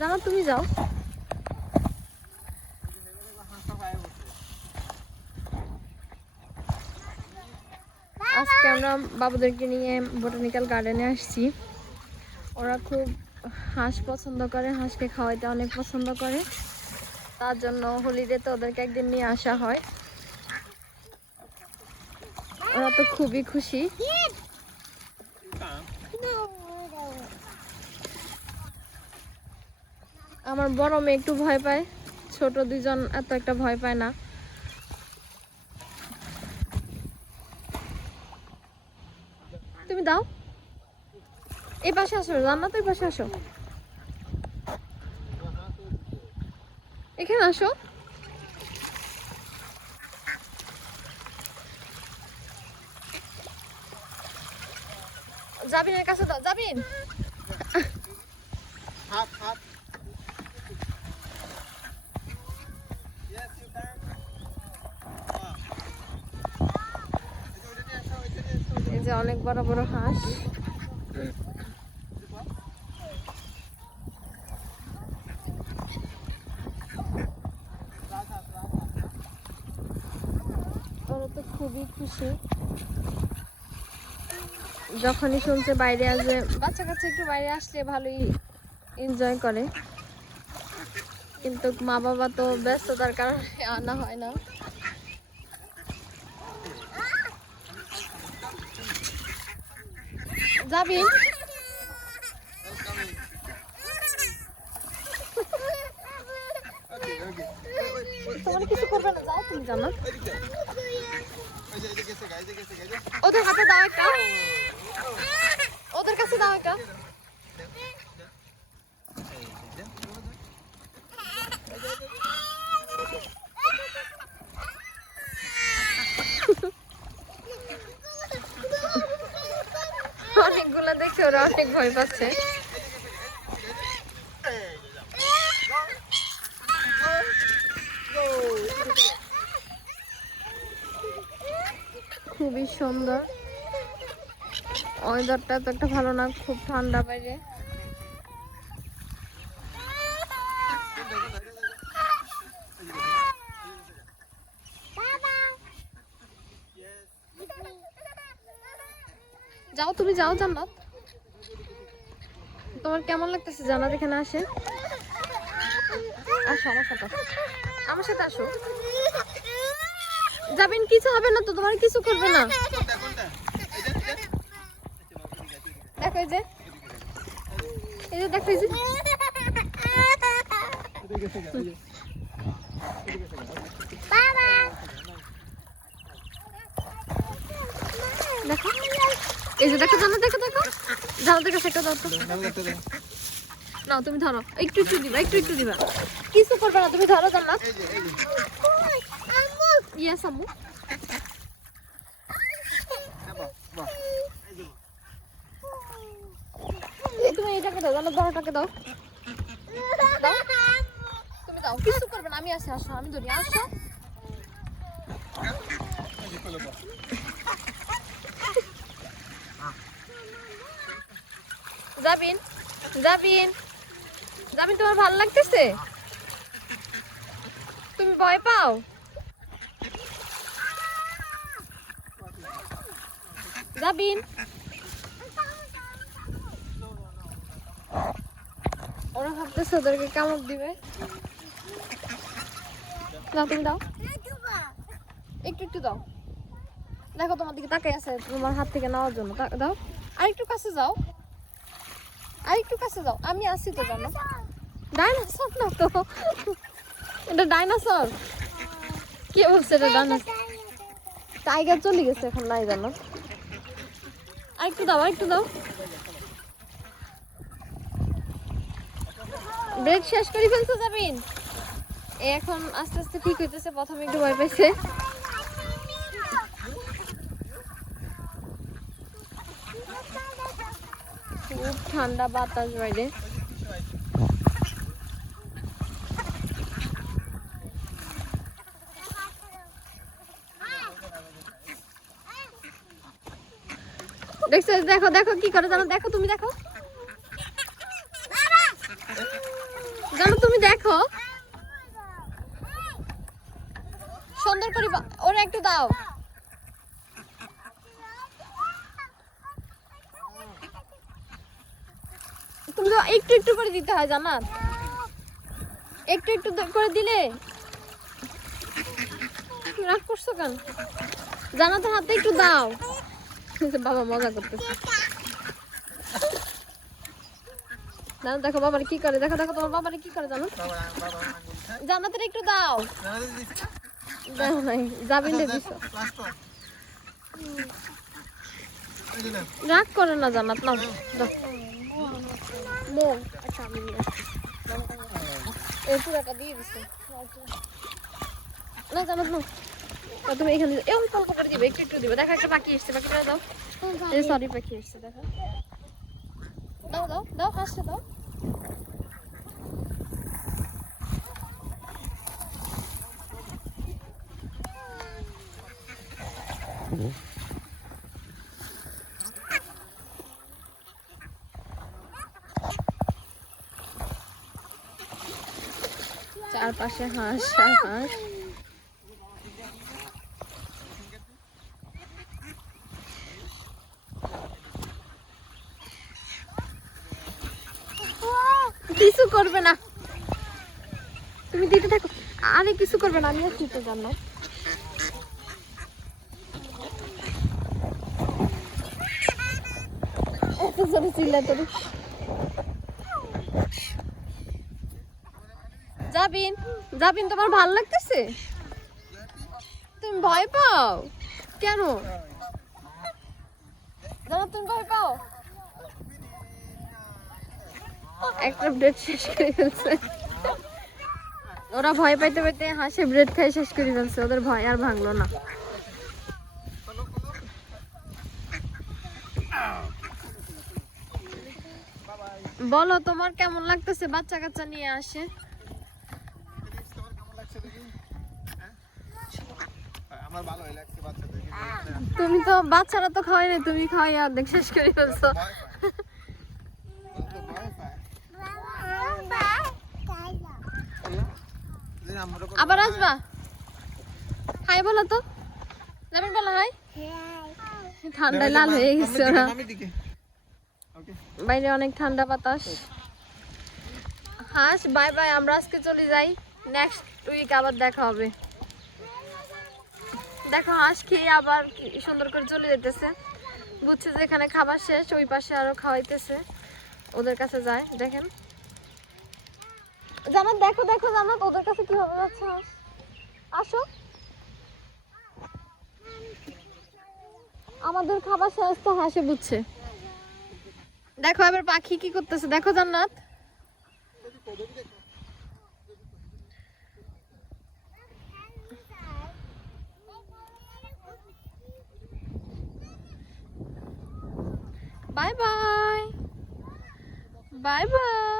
জানো, তুমি যাও। আজকে আমরা বাবুদেরকে নিয়ে বোটানিক্যাল গার্ডেনে আসছি। ওরা খুব হাঁস পছন্দ করে, হাঁসকে খাওয়াইতে অনেক পছন্দ করে। তার জন্য হোলিডেতে ওদেরকে একদিন নিয়ে আসা হয়। ওরা তো খুবই খুশি। আমার বড় মেয়ে একটু ভয় পায় ছোট দুইজন এত একটা ভয় পায় না। তুমি দাও। এই পাশে আসো রান্না তো এই পাশে আসো। এখানে আসো। জাবিনের কাছে দাও জাবিন। Hop, hop. যে অনেক বড় বড় হাঁস। ওরা তো খুবই খুশি। যখনই শুনছে বাইরে আসবে, বাচ্চা কাচ্চা একটু বাইরে আসলে ভালোই এনজয় করে। কিন্তু মা বাবা তো ব্যস্ততার কারণে আনা হয় না। যাবি. তোমার কিছু করবে না, যাও তুমি জানো। ওদের হাতে দাও একটা ওদের কাছে দাও একটা অনেকগুলো দেখে ওরা অনেক ভয় পাচ্ছে। খুবই সুন্দর। ওয়েদারটা তো একটা ভালো না, খুব ঠান্ডা বাইরে যাও তুমি, যাও জান্নাত। তোমার কেমন লাগতেছে? জান্নাত এখানে আসে। আসো, আমার সাথে আমার সাথে আসো। যাবেন কিছু হবে না তো, তোমার কিছু করবে না। দেখো যে। এই যে দেখো। দেখো। এই যে দেখো জানো দেখো দেখো। জানো দেখো, সেটা দাও তো। নাও, তুমি ধরো। একটু একটু দিবা, একটু একটু দিবা। কিছু করবে না, তুমি ধরো জান্নাত ইয়েস আম্মু। তুমি এইটাকে দাও জান্নাত বড়টাকে দাও। দাও। তুমি দাও। কিছু করবে না, আমি আসি আসো, আমি ধরি, আসো এই যে, চলো, বাহ। যাবিন যাবিন যাবিন তোমার ভালো লাগতেছে? তুমি ভয় পাও? যাবিন ওরা ভাবতেছে ওদেরকে কামড় দিবে। দাও, তুমি দাও। একটু একটু দাও। দেখো তোমার দিকে তাকাই আছে তোমার হাত থেকে নেওয়ার জন্য। দাও। আর একটু কাছে যাও। আর একটু কাছে যাও। আমি আসি তো জানো। ডাইনোসর না তো। এটা ডাইনোসর কে বলছে এটা ডাইনোসর টাইগার চলে গেছে এখন নাই জানো। আর একটু দাও আর একটু দাও। ব্রেক শেষ করে ফেলতে যাবেন এখন আস্তে আস্তে ঠিক হইতেছে প্রথমে একটু ভয় পাইছে। খুব ঠান্ডা বাতাস বাইরে। দেখো দেখো কি করে জানো? দেখো তুমি, দেখো। জানো তুমি, দেখো। সুন্দর করে ওরা একটু দাও তুমি তো একটু একটু করে দিতে হয় জানাত একটু একটু করে দিলে। রাগ করছ কেন? জানাতের হাতে একটু দাও। বাবা মজা করতেছে। জানো, দেখো বাবার কি করে, দেখো দেখো তোমার বাবারে কি করে জানো? জানাতের একটু দাও। জানাতে দাও নাই যাবিন দে দিছো। এই যে না রাগ করে না জানাত নাও দাও মোম আচ্ছা আমি নিয়ে আসছি এই পুরাটা দিয়ে দিছো না জানাত নাও আর তুমি এখানে এই অল্প অল্প করে দিবে একটু একটু দিবে দেখো একটা পাখি এসছে পাখিটা দাও এই সরি পাখি এসছে দেখো দাও দাও দাও হাসতে দাও পাশে হাঁস, আর হাঁস। কিছু করবে না। তুমি দিতে থাকো। আরে কিছু করবে না আমি আর দিতে জানো এত জোরে চিল্লা তোর। যাবিন যাবিন তোমার ভালো লাগতেছে? তুমি ভয় পাও? কেন? জানো তুমি ভয় পাও? একটা ব্রেড শেষ করে ফেলছে। ওরা ভয় পাইতে পাইতে হাসে ব্রেড খাই শেষ করে ফেলছে। ওদের ভয় আর ভাঙলো না। বলো তোমার কেমন লাগতেছে বাচ্চা কাচ্চা নিয়ে আসে তোমার কেমন লাগছে দেখি হ্যাঁ? আমার ভালো লাগছে বাচ্চাদেরকে তুমি তো বাচ্চারা তো খাওয়াই নাই তুমি খাওয়াই অর্ধেক শেষ করে ফেলছো। আবার আসবা? হাই বলো তো। যাবেন বলো হাই। ঠান্ডায় লাল হয়ে গেছে ওরা। আমি দিকে। ওকে বাইরে অনেক ঠান্ডা বাতাস। হাস বাই বাই আমরা আজকে চলে যাই। নেক্সট উইক আবার দেখা হবে। দেখো হাঁস খেয়ে আবার সুন্দর করে চলে যেতেছে। বুঝছে যে এখানে খাবার শেষ, ওই পাশে আরও খাওয়াইতেছে। ওদের কাছে যায়, দেখেন। জানাত দেখো দেখো জানাত ওদের কাছে কীভাবে যাচ্ছে? হাঁস আসো। আমাদের খাবার শেষ তো হাসে বুঝছে। দেখো, এবার পাখি কি করতেছে? দেখো, জান্নাত। Bye bye bye bye